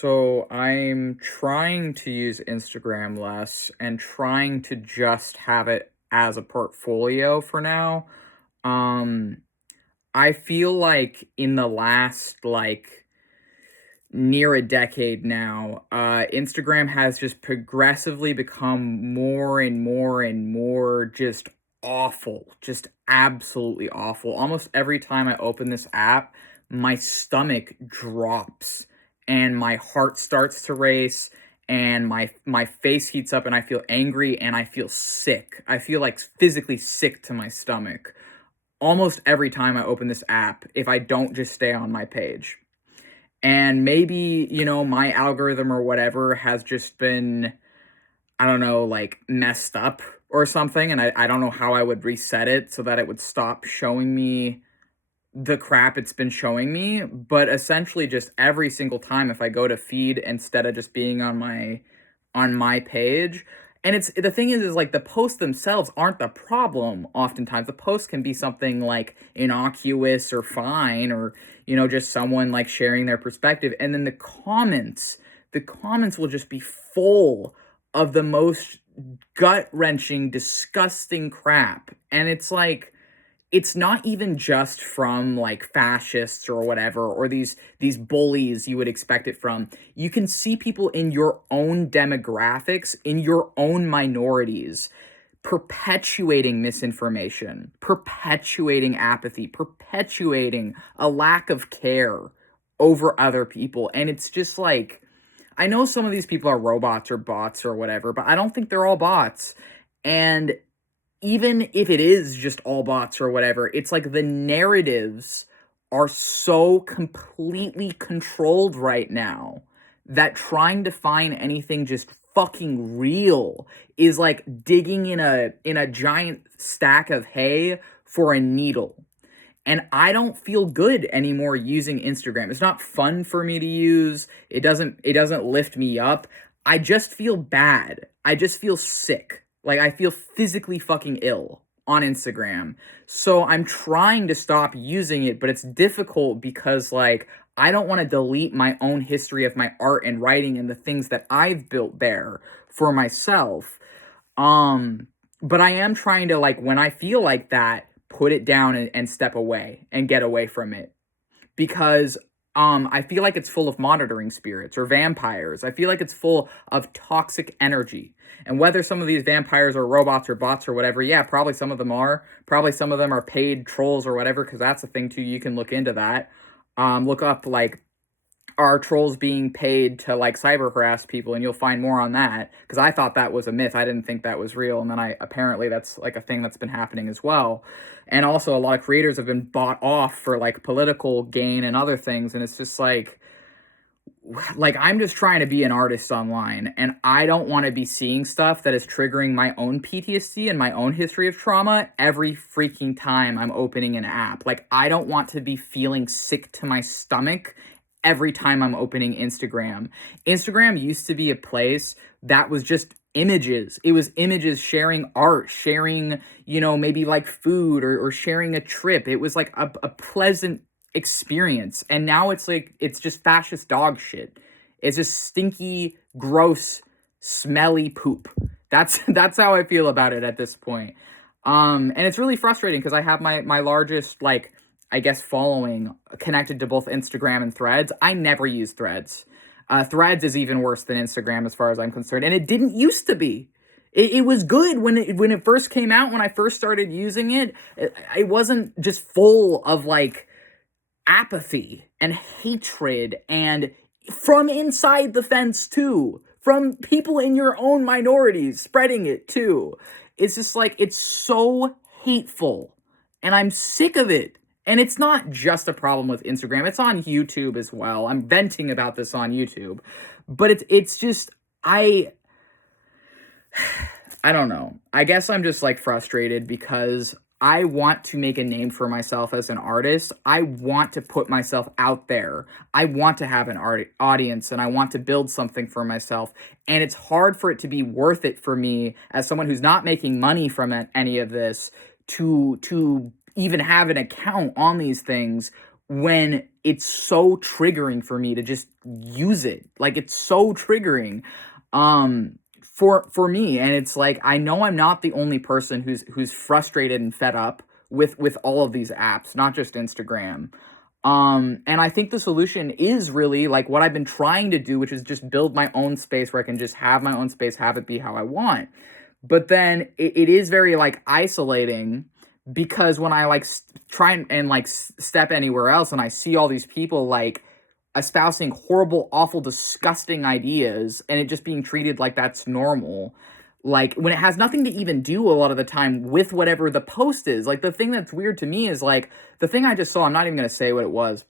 So I'm trying to use Instagram less and trying to just have it as a portfolio for now. Um I feel like in the last near a decade now, Instagram has just progressively become more and more and more just awful, just absolutely awful. Almost every time I open this app, my stomach drops and my heart starts to race and my face heats up and I feel angry and I feel sick. I feel like physically sick to my stomach almost every time I open this app if I don't just stay on my page. And maybe, my algorithm or whatever has just been, I don't know, like messed up or something. And I don't know how I would reset it so that it would stop showing me the crap it's been showing me. But essentially, just every single time, if I go to feed instead of just being on my page. And it's the thing is like the posts themselves aren't the problem. Oftentimes, the posts can be something like innocuous or fine, or just someone like sharing their perspective. And then the comments will just be full of the most gut wrenching, disgusting crap. And it's like it's not even just from like fascists or whatever, or these bullies you would expect it from. You can see people in your own demographics, in your own minorities, perpetuating misinformation, perpetuating apathy, perpetuating a lack of care over other people. And it's just like, I know some of these people are robots or bots or whatever, but I don't think they're all bots. And even if it is just all bots or whatever, it's like the narratives are so completely controlled right now that trying to find anything just fucking real is like digging in a giant stack of hay for a needle. And I don't feel good anymore using Instagram. It's not fun for me to use. It doesn't lift me up. I just feel bad. I just feel sick. Like I feel physically fucking ill on Instagram. So I'm trying to stop using it, but it's difficult because like I don't want to delete my own history of my art and writing and the things that I've built there for myself. Um, but I am trying to, like, when I feel like that, put it down and step away and get away from it because I feel like it's full of monitoring spirits or vampires. I feel like it's full of toxic energy. And whether some of these vampires are robots or bots or whatever, yeah, probably some of them are. Probably some of them are paid trolls or whatever, because that's a thing too. You can look into that. Look up like, are trolls being paid to like cyber harass people, and you'll find more on that, because I thought that was a myth. I didn't think that was real, and then I apparently that's like a thing that's been happening as well. And also a lot of creators have been bought off for like political gain and other things, and it's just like I'm just trying to be an artist online, and I don't want to be seeing stuff that is triggering my own PTSD and my own history of trauma every freaking time I'm opening an app. Like I don't want to be feeling sick to my stomach every time I'm opening Instagram. Instagram used to be a place that was just images. It was images, sharing art, sharing, maybe like food, or sharing a trip. It was like a pleasant experience. And now it's like, it's just fascist dog shit. It's just stinky, gross, smelly poop. That's how I feel about it at this point. And it's really frustrating because I have my largest, like, I guess, following connected to both Instagram and Threads. I never use Threads. Threads is even worse than Instagram as far as I'm concerned, and it didn't used to be. It was good when it first came out. When I first started using it, it wasn't just full of like apathy and hatred, and from inside the fence too, from people in your own minorities spreading it too. It's just like, it's so hateful, and I'm sick of it. And it's not just a problem with Instagram. It's on YouTube as well. I'm venting about this on YouTube. But it's just, I don't know. I guess I'm just like frustrated because I want to make a name for myself as an artist. I want to put myself out there. I want to have an audience, and I want to build something for myself. And it's hard for it to be worth it for me as someone who's not making money from any of this to even have an account on these things when it's so triggering for me to just use it. Like, it's so triggering for me. And it's like, I know I'm not the only person who's frustrated and fed up with all of these apps, not just Instagram. And I think the solution is really like what I've been trying to do, which is just build my own space where I can just have my own space, have it be how I want. But then it is very like isolating, because when I like try and like step anywhere else and I see all these people like espousing horrible, awful, disgusting ideas, and it just being treated like that's normal, like when it has nothing to even do a lot of the time with whatever the post is. Like, the thing that's weird to me is like the thing I just saw, I'm not even going to say what it was,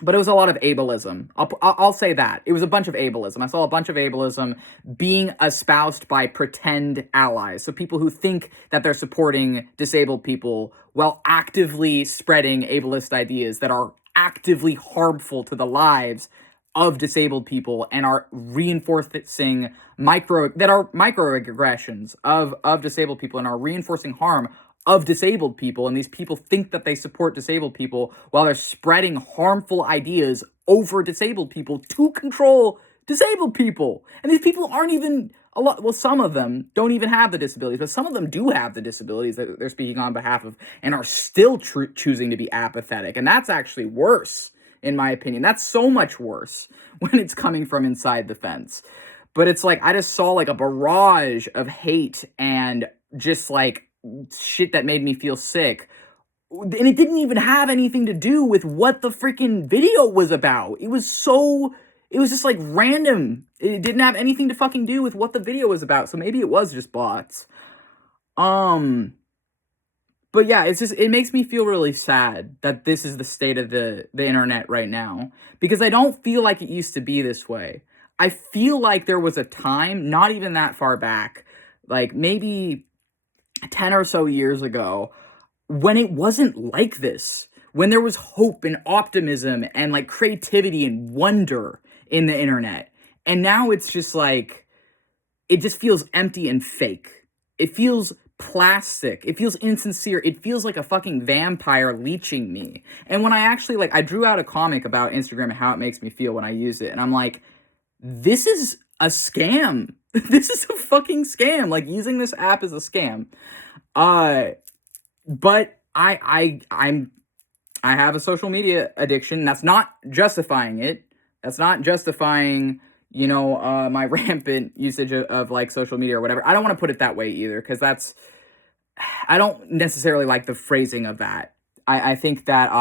but it was a lot of ableism. I'll say that. It was a bunch of ableism. I saw a bunch of ableism being espoused by pretend allies. So people who think that they're supporting disabled people while actively spreading ableist ideas that are actively harmful to the lives of disabled people and are reinforcing microaggressions of disabled people and are reinforcing harm of disabled people. And these people think that they support disabled people while they're spreading harmful ideas over disabled people to control disabled people. And these people aren't even some of them don't even have the disabilities, but some of them do have the disabilities that they're speaking on behalf of and are still choosing to be apathetic. And that's actually worse, in my opinion. That's so much worse when it's coming from inside the fence. But it's like, I just saw like a barrage of hate and just like shit that made me feel sick. And it didn't even have anything to do with what the freaking video was about. It was just like random. It didn't have anything to fucking do with what the video was about. So maybe it was just bots. But yeah, it makes me feel really sad that this is the state of the internet right now, because I don't feel like it used to be this way. I feel like there was a time, not even that far back, like maybe 10 or so years ago, when it wasn't like this, when there was hope and optimism and like creativity and wonder in the internet. And now it's just like, it just feels empty and fake. It feels plastic. It feels insincere. It feels like a fucking vampire leeching me. And when I actually, like, I drew out a comic about Instagram and how it makes me feel when I use it. And I'm like, this is a scam. This is a fucking scam. Like, using this app is a scam. But I have a social media addiction. That's not justifying it. That's not justifying, my rampant usage of like social media or whatever. I don't want to put it that way either, because I don't necessarily like the phrasing of that. I think that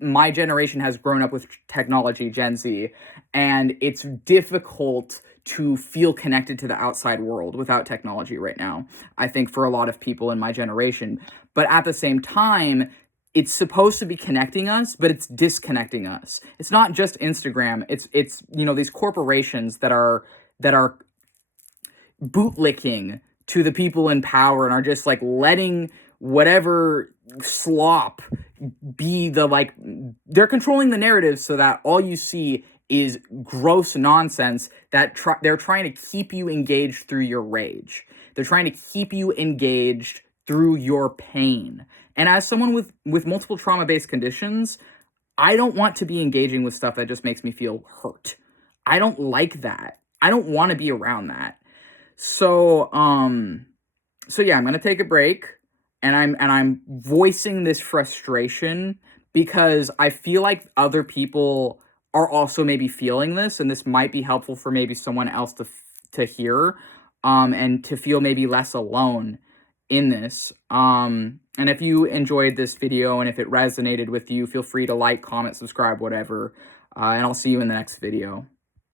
my generation has grown up with technology, Gen Z, and it's difficult to feel connected to the outside world without technology right now, I think, for a lot of people in my generation. But at the same time, it's supposed to be connecting us, but it's disconnecting us. It's not just Instagram. It's these corporations that are bootlicking to the people in power and are just like letting whatever slop be they're controlling the narrative so that all you see is gross nonsense that they're trying to keep you engaged through your rage. They're trying to keep you engaged through your pain. And as someone with multiple trauma-based conditions, I don't want to be engaging with stuff that just makes me feel hurt. I don't like that. I don't want to be around that. So yeah, I'm going to take a break, and I'm voicing this frustration because I feel like other people are also maybe feeling this, and this might be helpful for maybe someone else to hear, and to feel maybe less alone in this. And if you enjoyed this video and if it resonated with you, feel free to like, comment, subscribe, whatever, and I'll see you in the next video.